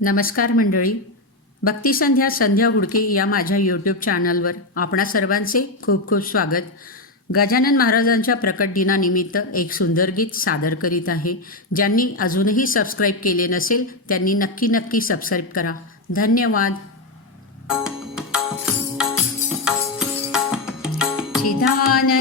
नमस्कार मंडळी. भक्तिसंध्या संध्या हुडके या माझ्या यूट्यूब चॅनलवर आपणा सर्वांचे खूप खूप स्वागत. गजानन महाराजांच्या प्रकट दिनानिमित्त एक सुंदर गीत सादर करीत आहे. ज्यांनी अजूनही सबस्क्राईब केले नसेल त्यांनी नक्की नक्की सबस्क्राईब करा. धन्यवाद. चिदान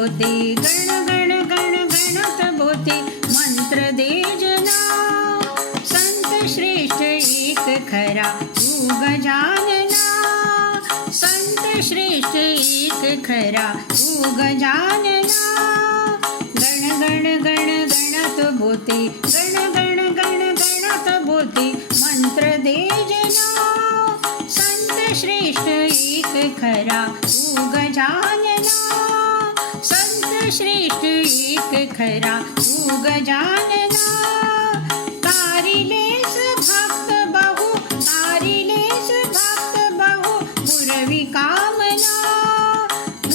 बोते, गण गण गण, गणत बोते, मंत्र दे जना। संत श्रेष्ठ एक खरा, तू गजानना। संत श्रेष्ठ एक खरा, तू गजानना। गण गण गण, गणत बोते, गण गण गण, गणत बोते, मंत्र दे जना। संत श्रेष्ठ एक खरा श्रेष्ठ एक खरा तू गजानना तारिलेस भक्त बहु तारिलेस भक्त बहु पुरवी कामना।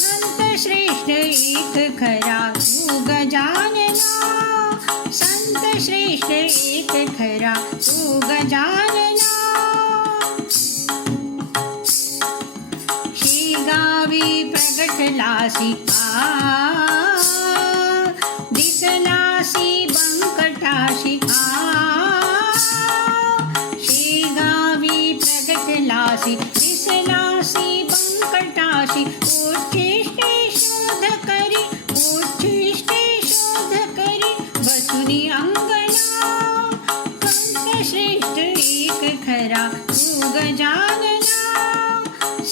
संत श्रेष्ठ एक खरा तू गजानना संत श्रेष्ठ एक खरा तू गजानना शेगावी प्रगटलासी आ दिसलासी बंकटाशी आ। शेगावी प्रगटलासी दिसलासी बंकटाशी। उच्चिष्टे शोध करी उच्चिष्टे शोध करी बसुनी अंगणा संत श्रेष्ठ एक खरा तू गजानना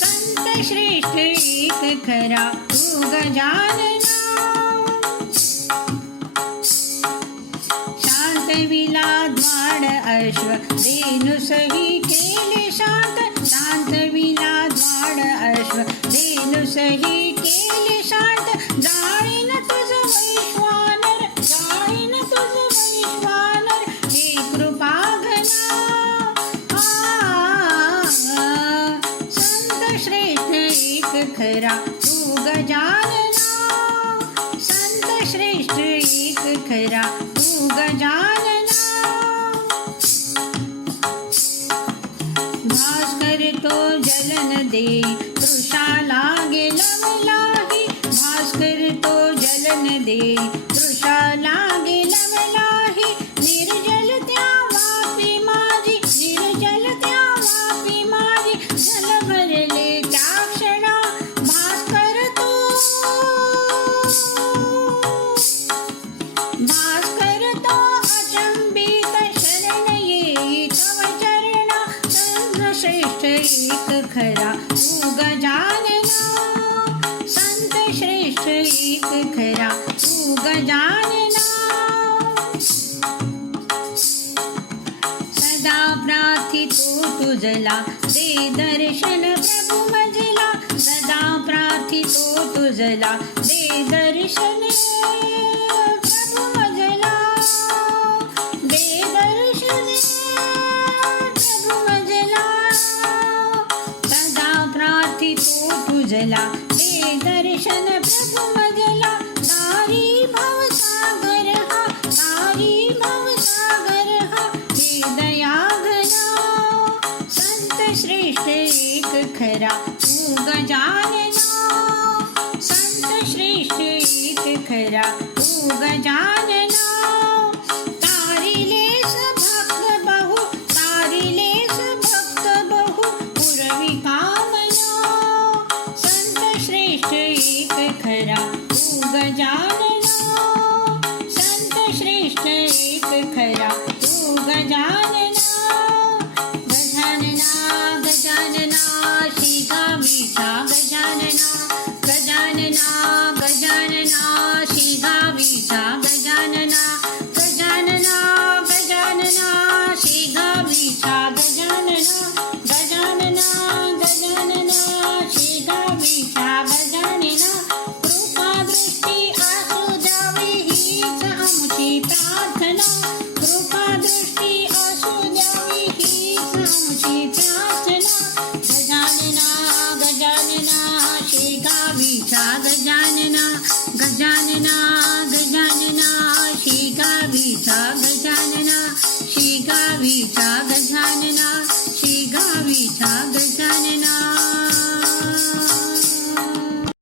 संत श्रेष्ठ एक खरा तू गजानना विला द्वाड अश्व. रेणुसही केले शांत. शांत विला द्वाड अश्व रेणुसही केले शांत. जाळीन तुझ वैश्वानर. जाळीन तुझ वैश्वानर. हे कृपा घना. आ, संत श्रेष्ठ एक खरा. तू गजानन तो जलन दे। तृषाला गेलवलाही भास्कर तो जलन दे। तृषाला खरा तू गजानना संत श्रेष्ठ एक खरा तू गजानना सदा प्रार्थितो तुझला, दे दर्शन प्रभु मजला सदा प्रार्थितो तुझला, दे दर्शन। तुझला दे दर्शन प्रभु मजला तारी भवसागर हा तारी भवसागर हा, हे दया घना संत श्रेष्ठ एक खरा, तू गजानना। संत श्रेष्ठ एक खरा, तू गजानना। गजानना गजानना गजानना श्रीगामीशा गजानना गजानना गजानना श्रीगामीशा गजानना कृपादृष्टि असो द्यावी हीच आमची प्रार्थना कृपादृष्टि असो द्यावी हीच आमची प्रार्थना 扎。